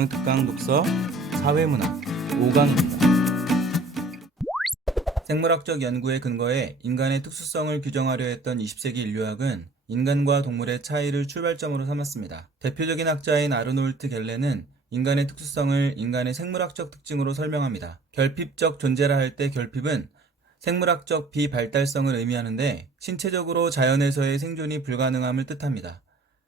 수능 특강 독서 사회문화 5강입니다. 생물학적 연구의 근거에 인간의 특수성을 규정하려 했던 20세기 인류학은 인간과 동물의 차이를 출발점으로 삼았습니다. 대표적인 학자인 아르놀트 겔레는 인간의 특수성을 인간의 생물학적 특징으로 설명합니다. 결핍적 존재라 할 때 결핍은 생물학적 비발달성을 의미하는데 신체적으로 자연에서의 생존이 불가능함을 뜻합니다.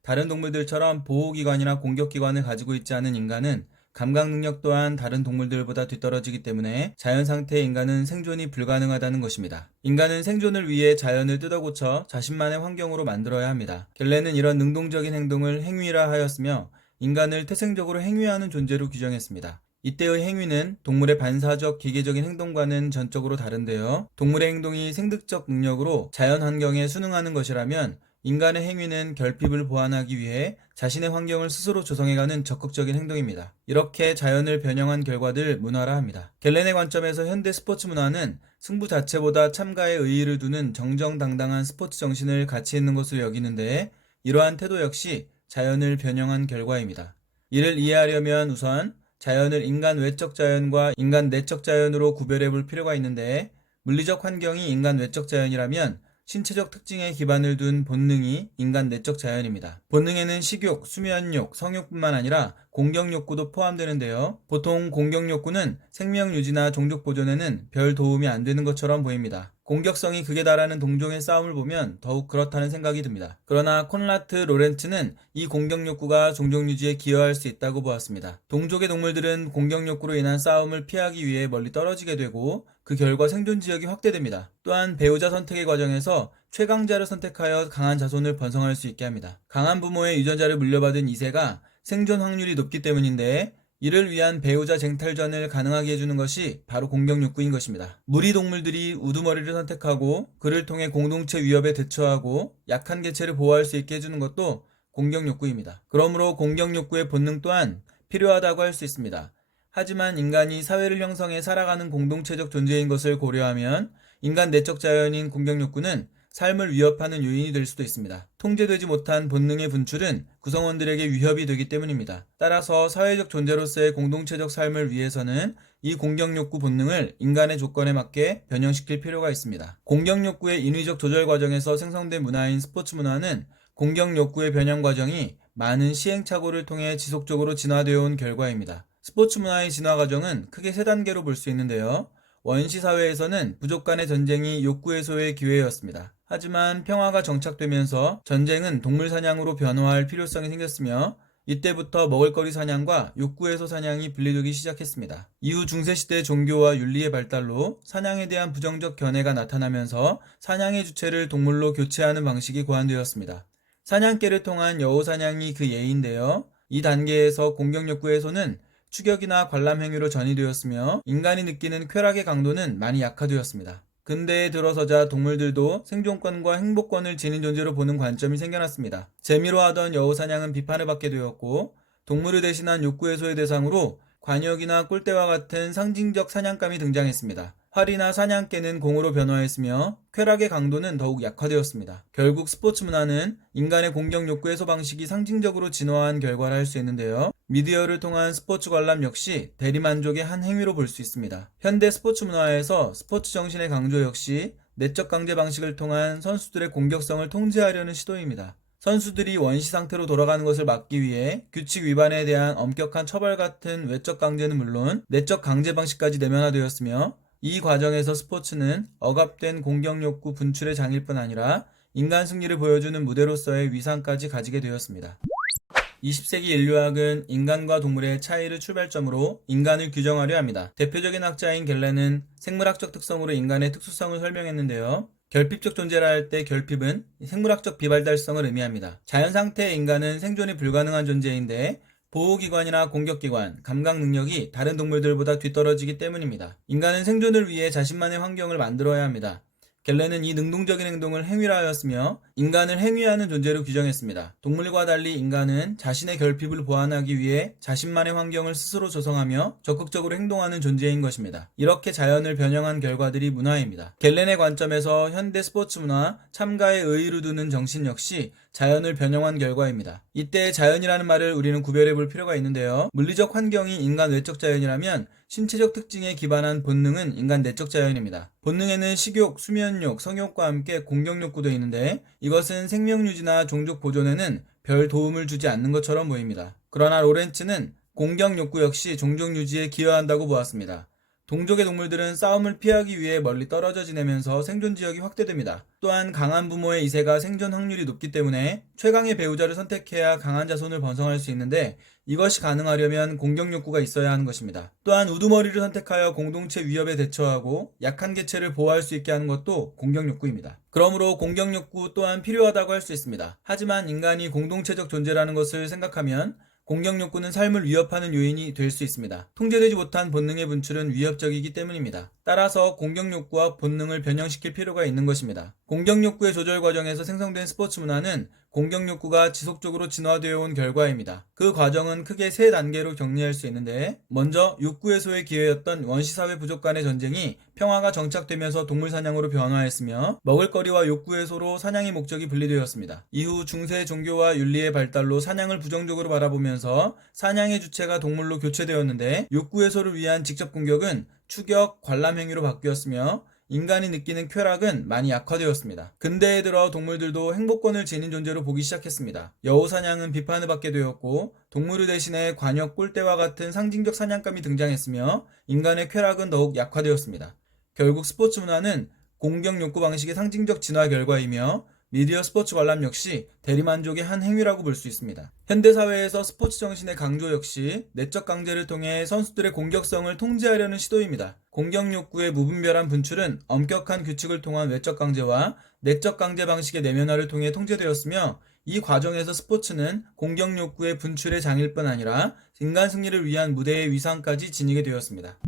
다른 동물들처럼 보호기관이나 공격기관을 가지고 있지 않은 인간은 감각 능력 또한 다른 동물들보다 뒤떨어지기 때문에 자연 상태의 인간은 생존이 불가능하다는 것입니다. 인간은 생존을 위해 자연을 뜯어고쳐 자신만의 환경으로 만들어야 합니다. 겔레는 이런 능동적인 행동을 행위라 하였으며 인간을 태생적으로 행위하는 존재로 규정했습니다. 이때의 행위는 동물의 반사적 기계적인 행동과는 전적으로 다른데요. 동물의 행동이 생득적 능력으로 자연 환경에 순응하는 것이라면 인간의 행위는 결핍을 보완하기 위해 자신의 환경을 스스로 조성해가는 적극적인 행동입니다. 이렇게 자연을 변형한 결과들 문화라 합니다. 겔렌의 관점에서 현대 스포츠 문화는 승부 자체보다 참가에 의의를 두는 정정당당한 스포츠 정신을 가치 있는 것으로 여기는데 이러한 태도 역시 자연을 변형한 결과입니다. 이를 이해하려면 우선 자연을 인간 외적 자연과 인간 내적 자연으로 구별해 볼 필요가 있는데 물리적 환경이 인간 외적 자연이라면 신체적 특징에 기반을 둔 본능이 인간 내적 자연입니다. 본능에는 식욕, 수면욕, 성욕뿐만 아니라 공격욕구도 포함되는데요. 보통 공격욕구는 생명 유지나 종족 보존에는 별 도움이 안 되는 것처럼 보입니다. 공격성이 극에 달하는 동종의 싸움을 보면 더욱 그렇다는 생각이 듭니다. 그러나 콘라트 로렌츠는 이 공격욕구가 종족 유지에 기여할 수 있다고 보았습니다. 동족의 동물들은 공격욕구로 인한 싸움을 피하기 위해 멀리 떨어지게 되고 그 결과 생존 지역이 확대됩니다. 또한 배우자 선택의 과정에서 최강자를 선택하여 강한 자손을 번성할 수 있게 합니다. 강한 부모의 유전자를 물려받은 2세가 생존 확률이 높기 때문인데 이를 위한 배우자 쟁탈전을 가능하게 해주는 것이 바로 공격욕구인 것입니다. 무리 동물들이 우두머리를 선택하고 그를 통해 공동체 위협에 대처하고 약한 개체를 보호할 수 있게 해주는 것도 공격욕구입니다. 그러므로 공격욕구의 본능 또한 필요하다고 할 수 있습니다. 하지만 인간이 사회를 형성해 살아가는 공동체적 존재인 것을 고려하면 인간 내적 자연인 공격욕구는 삶을 위협하는 요인이 될 수도 있습니다. 통제되지 못한 본능의 분출은 구성원들에게 위협이 되기 때문입니다. 따라서 사회적 존재로서의 공동체적 삶을 위해서는 이 공격욕구 본능을 인간의 조건에 맞게 변형시킬 필요가 있습니다. 공격욕구의 인위적 조절 과정에서 생성된 문화인 스포츠 문화는 공격욕구의 변형 과정이 많은 시행착오를 통해 지속적으로 진화되어 온 결과입니다. 스포츠 문화의 진화 과정은 크게 세 단계로 볼 수 있는데요. 원시 사회에서는 부족 간의 전쟁이 욕구 해소의 기회였습니다. 하지만 평화가 정착되면서 전쟁은 동물 사냥으로 변화할 필요성이 생겼으며 이때부터 먹을거리 사냥과 욕구 해소 사냥이 분리되기 시작했습니다. 이후 중세시대 종교와 윤리의 발달로 사냥에 대한 부정적 견해가 나타나면서 사냥의 주체를 동물로 교체하는 방식이 고안되었습니다. 사냥개를 통한 여우 사냥이 그 예인데요. 이 단계에서 공격욕구 해소는 추격이나 관람 행위로 전이되었으며 인간이 느끼는 쾌락의 강도는 많이 약화되었습니다. 근대에 들어서자 동물들도 생존권과 행복권을 지닌 존재로 보는 관점이 생겨났습니다. 재미로 하던 여우 사냥은 비판을 받게 되었고 동물을 대신한 욕구 해소의 대상으로 관역이나 꿀대와 같은 상징적 사냥감이 등장했습니다. 활이나 사냥개는 공으로 변화했으며 쾌락의 강도는 더욱 약화되었습니다. 결국 스포츠 문화는 인간의 공격 욕구 해소 방식이 상징적으로 진화한 결과라 할 수 있는데요. 미디어를 통한 스포츠 관람 역시 대리만족의 한 행위로 볼 수 있습니다. 현대 스포츠 문화에서 스포츠 정신의 강조 역시 내적 강제 방식을 통한 선수들의 공격성을 통제하려는 시도입니다. 선수들이 원시 상태로 돌아가는 것을 막기 위해 규칙 위반에 대한 엄격한 처벌 같은 외적 강제는 물론 내적 강제 방식까지 내면화되었으며 이 과정에서 스포츠는 억압된 공격욕구 분출의 장일 뿐 아니라 인간 승리를 보여주는 무대로서의 위상까지 가지게 되었습니다. 20세기 인류학은 인간과 동물의 차이를 출발점으로 인간을 규정하려 합니다. 대표적인 학자인 겔레는 생물학적 특성으로 인간의 특수성을 설명했는데요. 결핍적 존재라 할 때 결핍은 생물학적 비발달성을 의미합니다. 자연 상태의 인간은 생존이 불가능한 존재인데 보호기관이나 공격기관, 감각 능력이 다른 동물들보다 뒤떨어지기 때문입니다. 인간은 생존을 위해 자신만의 환경을 만들어야 합니다. 갤레는 이 능동적인 행동을 행위라하였으며 인간을 행위하는 존재로 규정했습니다. 동물과 달리 인간은 자신의 결핍을 보완하기 위해 자신만의 환경을 스스로 조성하며 적극적으로 행동하는 존재인 것입니다. 이렇게 자연을 변형한 결과들이 문화입니다. 갤렌의 관점에서 현대 스포츠 문화, 참가에 의의로 두는 정신 역시 자연을 변형한 결과입니다. 이때 자연이라는 말을 우리는 구별해 볼 필요가 있는데요. 물리적 환경이 인간 외적 자연이라면 신체적 특징에 기반한 본능은 인간 내적 자연입니다. 본능에는 식욕, 수면욕, 성욕과 함께 공격욕구도 있는데 이것은 생명유지나 종족 보존에는 별 도움을 주지 않는 것처럼 보입니다. 그러나 로렌츠는 공격욕구 역시 종족유지에 기여한다고 보았습니다. 동족의 동물들은 싸움을 피하기 위해 멀리 떨어져 지내면서 생존 지역이 확대됩니다. 또한 강한 부모의 이세가 생존 확률이 높기 때문에 최강의 배우자를 선택해야 강한 자손을 번성할 수 있는데 이것이 가능하려면 공격 욕구가 있어야 하는 것입니다. 또한 우두머리를 선택하여 공동체 위협에 대처하고 약한 개체를 보호할 수 있게 하는 것도 공격 욕구입니다. 그러므로 공격 욕구 또한 필요하다고 할 수 있습니다. 하지만 인간이 공동체적 존재라는 것을 생각하면 공격 욕구는 삶을 위협하는 요인이 될 수 있습니다. 통제되지 못한 본능의 분출은 위협적이기 때문입니다. 따라서 공격 욕구와 본능을 변형시킬 필요가 있는 것입니다. 공격 욕구의 조절 과정에서 생성된 스포츠 문화는 공격 욕구가 지속적으로 진화되어 온 결과입니다. 그 과정은 크게 세 단계로 정리할 수 있는데 먼저 욕구 해소의 기회였던 원시사회 부족 간의 전쟁이 평화가 정착되면서 동물 사냥으로 변화했으며 먹을거리와 욕구 해소로 사냥의 목적이 분리되었습니다. 이후 중세 종교와 윤리의 발달로 사냥을 부정적으로 바라보면서 사냥의 주체가 동물로 교체되었는데 욕구 해소를 위한 직접 공격은 추격, 관람 행위로 바뀌었으며 인간이 느끼는 쾌락은 많이 약화되었습니다. 근대에 들어 동물들도 행복권을 지닌 존재로 보기 시작했습니다. 여우 사냥은 비판을 받게 되었고 동물의 대신에 관역, 꿀대와 같은 상징적 사냥감이 등장했으며 인간의 쾌락은 더욱 약화되었습니다. 결국 스포츠 문화는 공격 욕구 방식의 상징적 진화 결과이며 미디어 스포츠 관람 역시 대리만족의 한 행위라고 볼 수 있습니다. 현대사회에서 스포츠 정신의 강조 역시 내적 강제를 통해 선수들의 공격성을 통제하려는 시도입니다. 공격 욕구의 무분별한 분출은 엄격한 규칙을 통한 외적 강제와 내적 강제 방식의 내면화를 통해 통제되었으며 이 과정에서 스포츠는 공격 욕구의 분출의 장일 뿐 아니라 인간 승리를 위한 무대의 위상까지 지니게 되었습니다.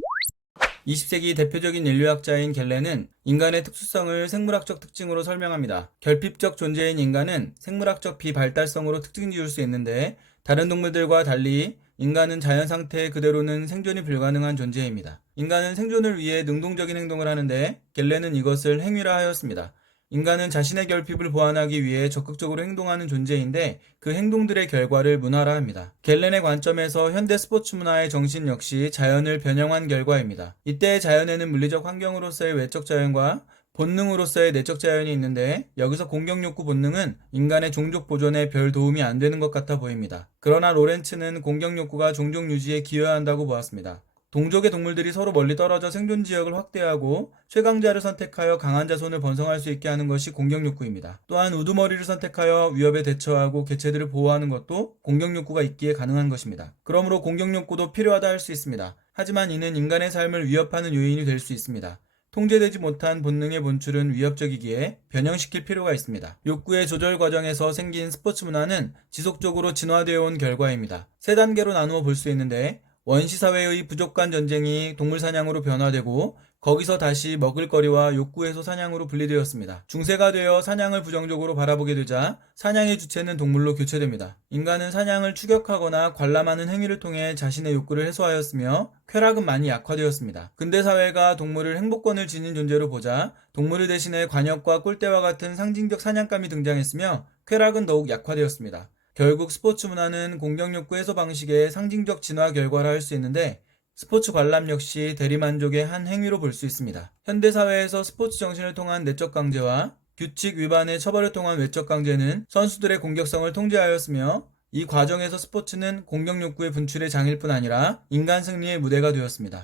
20세기 대표적인 인류학자인 갤렌은 인간의 특수성을 생물학적 특징으로 설명합니다. 결핍적 존재인 인간은 생물학적 비발달성으로 특징 지을 수 있는데 다른 동물들과 달리 인간은 자연 상태 그대로는 생존이 불가능한 존재입니다. 인간은 생존을 위해 능동적인 행동을 하는데 갤렌은 이것을 행위라 하였습니다. 인간은 자신의 결핍을 보완하기 위해 적극적으로 행동하는 존재인데 그 행동들의 결과를 문화라 합니다. 갤렌의 관점에서 현대 스포츠 문화의 정신 역시 자연을 변형한 결과입니다. 이때 자연에는 물리적 환경으로서의 외적 자연과 본능으로서의 내적 자연이 있는데 여기서 공격 욕구 본능은 인간의 종족 보존에 별 도움이 안 되는 것 같아 보입니다. 그러나 로렌츠는 공격 욕구가 종족 유지에 기여한다고 보았습니다. 동족의 동물들이 서로 멀리 떨어져 생존 지역을 확대하고 최강자를 선택하여 강한 자손을 번성할 수 있게 하는 것이 공격 욕구입니다. 또한 우두머리를 선택하여 위협에 대처하고 개체들을 보호하는 것도 공격 욕구가 있기에 가능한 것입니다. 그러므로 공격 욕구도 필요하다 할 수 있습니다. 하지만 이는 인간의 삶을 위협하는 요인이 될 수 있습니다. 통제되지 못한 본능의 본출은 위협적이기에 변형시킬 필요가 있습니다. 욕구의 조절 과정에서 생긴 스포츠 문화는 지속적으로 진화되어 온 결과입니다. 세 단계로 나누어 볼 수 있는데 원시사회의 부족간 전쟁이 동물 사냥으로 변화되고 거기서 다시 먹을거리와 욕구 해소 사냥으로 분리되었습니다. 중세가 되어 사냥을 부정적으로 바라보게 되자 사냥의 주체는 동물로 교체됩니다. 인간은 사냥을 추격하거나 관람하는 행위를 통해 자신의 욕구를 해소하였으며 쾌락은 많이 약화되었습니다. 근대사회가 동물을 행복권을 지닌 존재로 보자 동물을 대신해 관역과 꿀대와 같은 상징적 사냥감이 등장했으며 쾌락은 더욱 약화되었습니다. 결국 스포츠 문화는 공격 욕구 해소 방식의 상징적 진화 결과라 할 수 있는데 스포츠 관람 역시 대리만족의 한 행위로 볼 수 있습니다. 현대사회에서 스포츠 정신을 통한 내적 강제와 규칙 위반의 처벌을 통한 외적 강제는 선수들의 공격성을 통제하였으며 이 과정에서 스포츠는 공격 욕구의 분출의 장일 뿐 아니라 인간 승리의 무대가 되었습니다.